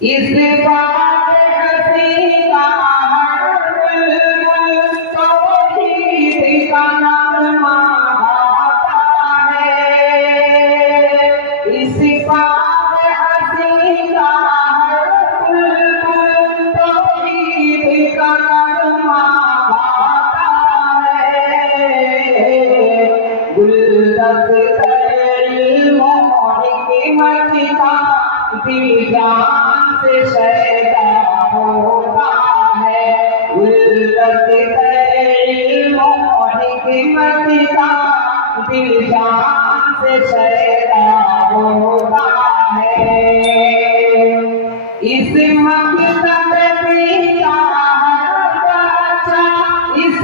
इस बात हसी का हर बुलबुल तौहीद का नग़मा गाता है। इस बात हसी का हर बुलबुल तौहीद का नग़मा गाता है। गुलदस्ता इल्म और हिकमत का दिल जान से शैदा होता है। गुलदस्ता इल्म और हिकमत का दिल जान से शैदा होता है। इस मकसद का हर बच्चा इस